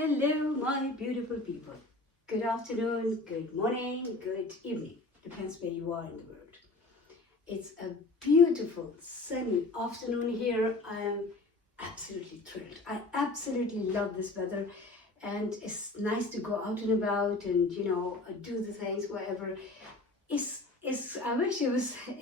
Hello, my beautiful people. Good afternoon, good morning, good evening. Depends where you are in the world. It's a beautiful sunny afternoon here. I am absolutely thrilled. I absolutely love this weather, and it's nice to go out and about and do the things wherever. It's I wish it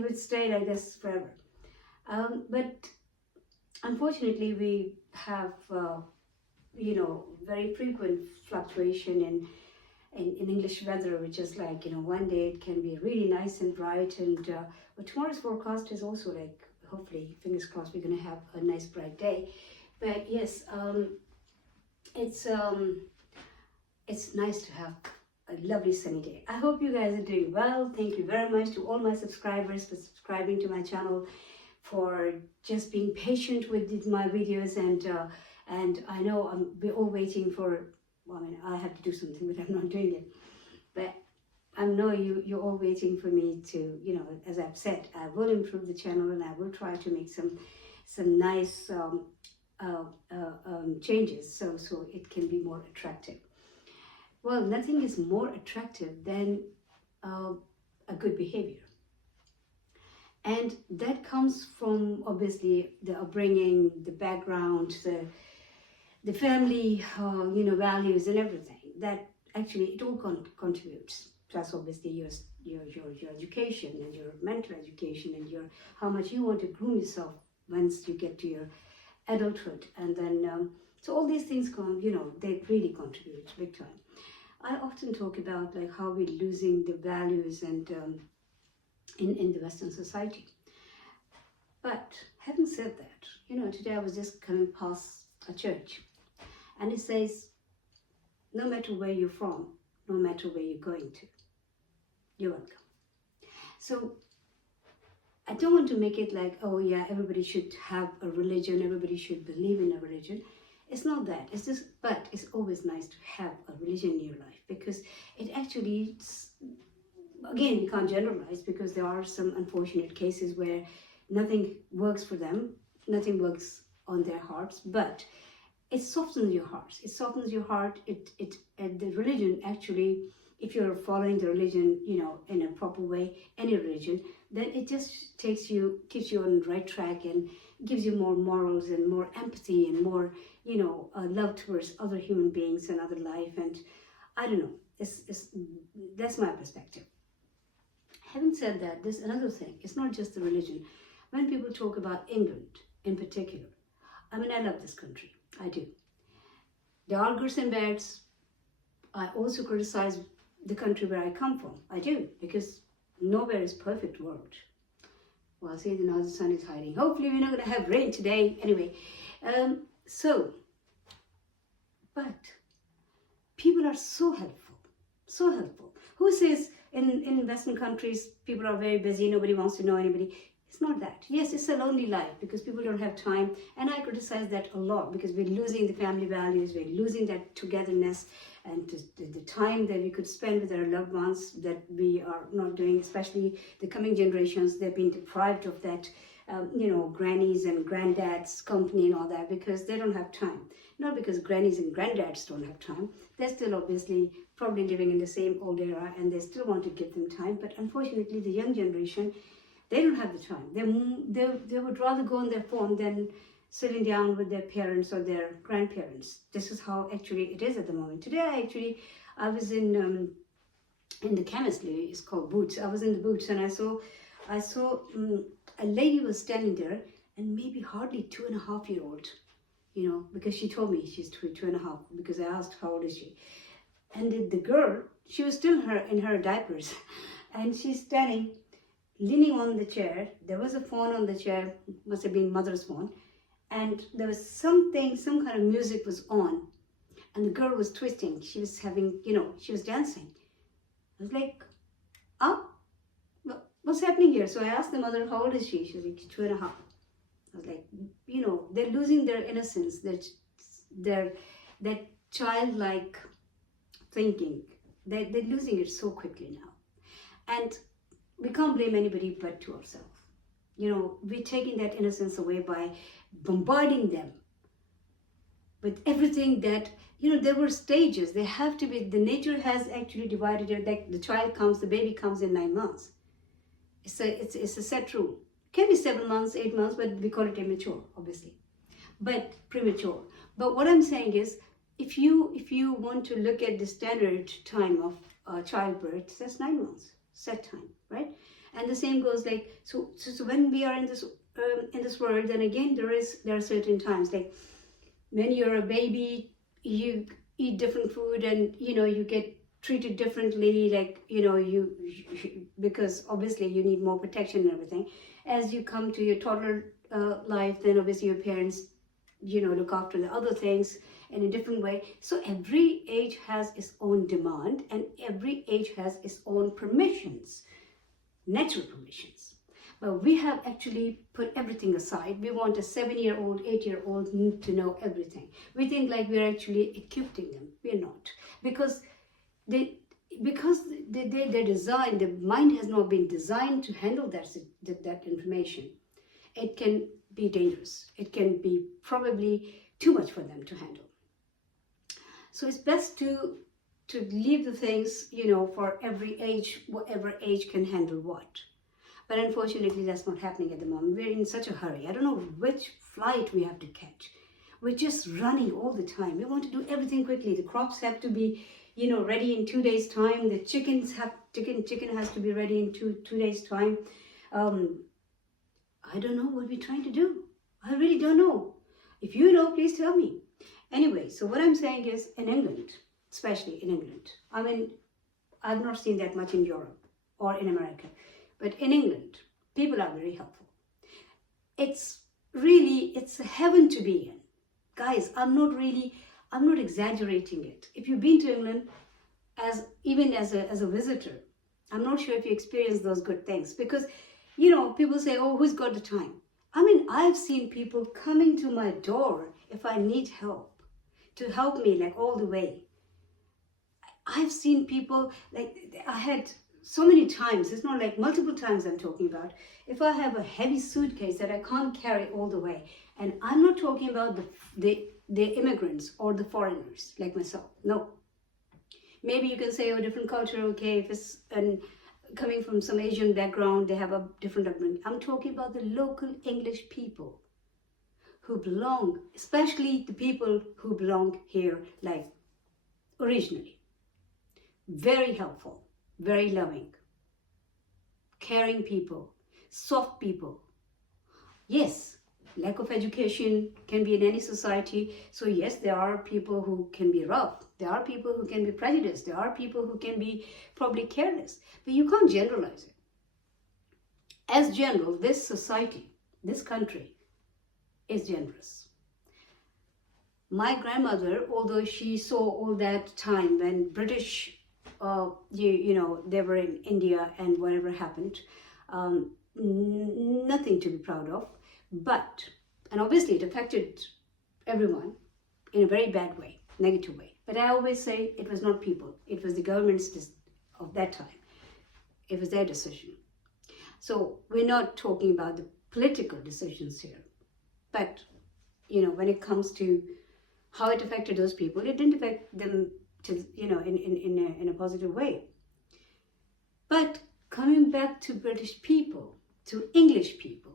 would stay like this forever. But unfortunately, we have very frequent fluctuation in English weather, which is like, one day it can be really nice and bright, and but tomorrow's forecast is also like, hopefully, fingers crossed, we're going to have a nice bright day. But yes, it's nice to have a lovely sunny day. I hope you guys are doing well. Thank you very much to all my subscribers for subscribing to my channel, for just being patient with my videos, and I know we're all waiting for, well, I mean, I have to do something, but I'm not doing it. But I know you're all waiting for me to, as I've said, I will improve the channel and I will try to make some nice changes so it can be more attractive. Well, nothing is more attractive than a good behavior. And that comes from, obviously, the upbringing, the background, the family, values and everything. That actually, it all contributes. Plus, obviously, your education and your mental education and how much you want to groom yourself once you get to your adulthood. And then, so all these things they really contribute big time. I often talk about like how we're losing the values and in the Western society. But having said that, today I was just coming past a church, and it says, no matter where you're from, no matter where you're going to, you're welcome. So I don't want to make it like, oh yeah, everybody should have a religion, everybody should believe in a religion. It's not that. It's just, but it's always nice to have a religion in your life, because it actually, again, you can't generalize, because there are some unfortunate cases where nothing works for them, nothing works on their hearts, but it softens your hearts. It softens your heart. And the religion actually, if you're following the religion, in a proper way, any religion, then it just keeps you on the right track and gives you more morals and more empathy and more, love towards other human beings and other life. And I don't know, that's my perspective. Having said that, there's another thing. It's not just the religion. When people talk about England in particular, I mean, I love this country. I do. There are goods and bads. I also criticize the country where I come from. I do, because nowhere is perfect world. Well, see, now the sun is hiding. Hopefully we're not going to have rain today. Anyway, but people are so helpful. So helpful. Who says in Western countries, people are very busy, nobody wants to know anybody? It's not that. Yes, it's a lonely life because people don't have time. And I criticize that a lot, because we're losing the family values, we're losing that togetherness and the time that we could spend with our loved ones, that we are not doing, especially the coming generations. They've been deprived of that, grannies and granddads company and all that, because they don't have time. Not because grannies and granddads don't have time. They're still obviously probably living in the same old era and they still want to give them time. But unfortunately, the young generation, they don't have the time. They would rather go on their phone than sitting down with their parents or their grandparents. This is how actually it is at the moment. Today, I was in the chemist, it's called Boots. I was in the Boots and I saw a lady was standing there, and maybe hardly 2.5-year-old, because she told me she's 2.5, because I asked how old is she. And the girl, she was still in her diapers, and she's standing, leaning on the chair. There was a phone on the chair, must have been mother's phone, and there was some kind of music was on, and the girl was twisting. She was having, she was dancing. I was like, what's happening here? So I asked the mother, how old is she? She was like 2.5. I was like, they're losing their innocence, that childlike thinking. They're losing it so quickly now. And we can't blame anybody but to ourselves. We're taking that innocence away by bombarding them with everything that, there were stages. They have to be, the nature has actually divided it, like the child comes, the baby comes in 9 months. It's a set rule. It can be 7 months, 8 months, but we call it immature, obviously. But premature. But what I'm saying is, if you want to look at the standard time of childbirth, that's 9 months, set time, right? And the same goes like, so when we are in this world, then again there are certain times, like when you're a baby, you eat different food, and you get treated differently, like you because obviously you need more protection and everything. As you come to your toddler life, then obviously your parents look after the other things in a different way. So every age has its own demand, and every age has its own permissions, natural permissions. But we have actually put everything aside. We want a 7-year-old, 8-year-old to know everything. We think like we're actually equipping them. We're not. Because they're designed, the mind has not been designed to handle that information. It can be dangerous. It can be probably too much for them to handle. So it's best to leave the things, for every age, whatever age can handle what. But unfortunately, that's not happening at the moment. We're in such a hurry. I don't know which flight we have to catch. We're just running all the time. We want to do everything quickly. The crops have to be, ready in 2 days' time. The chicken has to be ready in two days' time. I don't know what we're trying to do. I really don't know. If you know, please tell me. Anyway, so what I'm saying is, in England, especially in England, I mean, I've not seen that much in Europe or in America, but in England, people are very helpful. It's a heaven to be in. Guys, I'm not exaggerating it. If you've been to England, even as a visitor, I'm not sure if you experience those good things, because, people say, oh, who's got the time? I mean, I've seen people coming to my door if I need help, to help me like all the way. I've seen people, like I had so many times, it's not like multiple times I'm talking about, if I have a heavy suitcase that I can't carry all the way, and I'm not talking about the immigrants or the foreigners like myself, no. Maybe you can say, oh, different culture, okay, if it's coming from some Asian background, they have a different upbringing. I'm talking about the local English people who belong, especially the people who belong here, like originally. Very helpful, very loving, caring people, soft people. Yes, lack of education can be in any society. So yes, there are people who can be rough. There are people who can be prejudiced. There are people who can be probably careless. But you can't generalize it. As general, this society, this country is generous. My grandmother, although she saw all that time when British, they were in India and whatever happened, nothing to be proud of. But, and obviously it affected everyone in a very bad way, negative way. But I always say it was not people. It was the governments of that time. It was their decision. So we're not talking about the political decisions here. But, when it comes to how it affected those people, it didn't affect them to, in a positive way. But coming back to British people, to English people,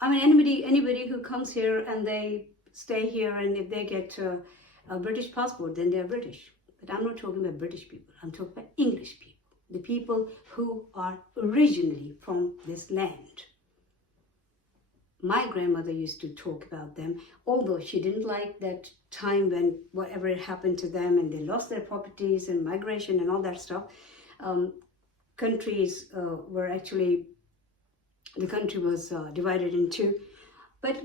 I mean, anybody who comes here and they stay here, and if they get a British passport, then they're British. But I'm not talking about British people. I'm talking about English people, the people who are originally from this land. My grandmother used to talk about them, although she didn't like that time when whatever happened to them and they lost their properties and migration and all that stuff. Countries were actually, the country was divided in two. But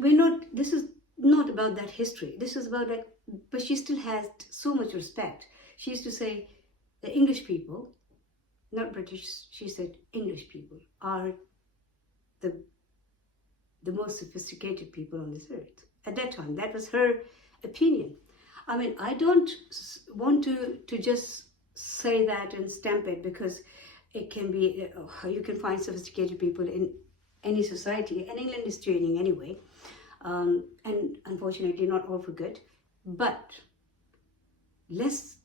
this is not about that history. This is about but she still has so much respect. She used to say, the English people, not British, she said, English people are the most sophisticated people on this earth. At that time, that was her opinion. I mean, I don't want to just say that and stamp it, because it can be, you can find sophisticated people in any society, and England is changing anyway. and unfortunately not all for good. But let's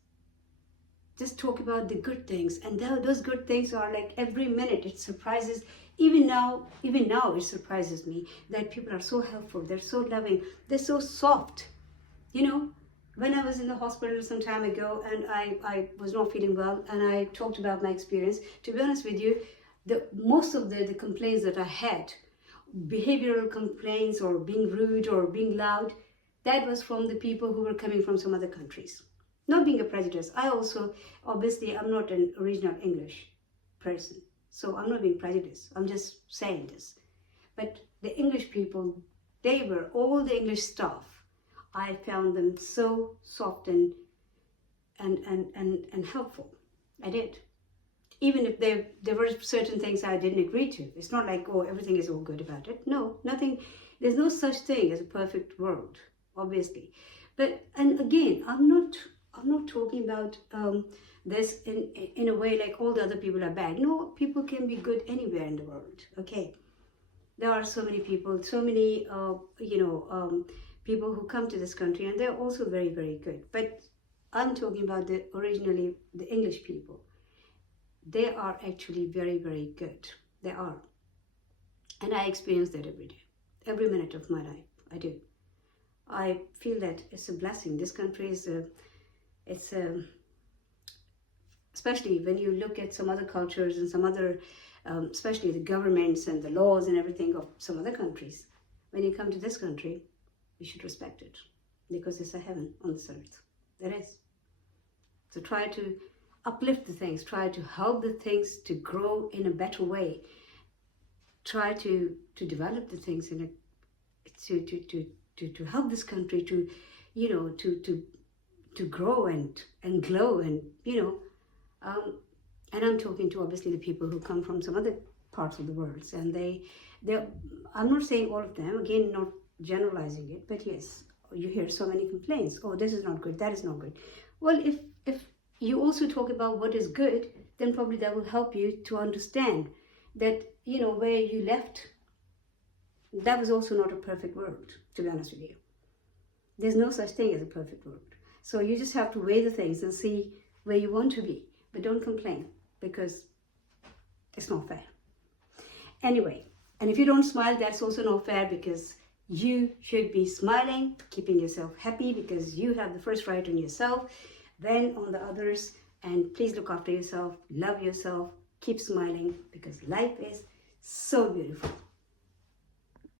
just talk about the good things, and those good things are like every minute it surprises. Even now it surprises me that people are so helpful, they're so loving, they're so soft. You know, when I was in the hospital some time ago and I was not feeling well and I talked about my experience, to be honest with you, most of the complaints that I had, behavioral complaints or being rude or being loud, that was from the people who were coming from some other countries. Not being a prejudice, I also, obviously, I'm not an original English person, so I'm not being prejudiced. I'm just saying this. But the English people, all the English staff, I found them so soft and helpful. I did. Even if there were certain things I didn't agree to. It's not like, oh, everything is all good about it. No, nothing. There's no such thing as a perfect world, obviously. But, and again, I'm not talking about this in a way like all the other people are bad. No, people can be good anywhere in the world, okay? There are so many people, so many, people who come to this country, and they're also very, very good. But I'm talking about originally the English people. They are actually very, very good. They are. And I experience that every day, every minute of my life. I do. I feel that it's a blessing. This country is especially when you look at some other cultures and some other, especially the governments and the laws and everything of some other countries. When you come to this country, you should respect it because it's a heaven on this earth. There is. So try to uplift the things, try to help the things to grow in a better way. Try to develop the things in to help this country to grow and glow, and and I'm talking to obviously the people who come from some other parts of the world, and they I'm not saying all of them, again, not generalizing it, but yes, you hear so many complaints. Oh, this is not good, that is not good. Well, if you also talk about what is good, then probably that will help you to understand that, where you left, that was also not a perfect world, to be honest with you. There's no such thing as a perfect world. So you just have to weigh the things and see where you want to be. But don't complain, because it's not fair. Anyway, and if you don't smile, that's also not fair, because you should be smiling, keeping yourself happy, because you have the first right on yourself, then on the others. And please look after yourself, love yourself, keep smiling, because life is so beautiful.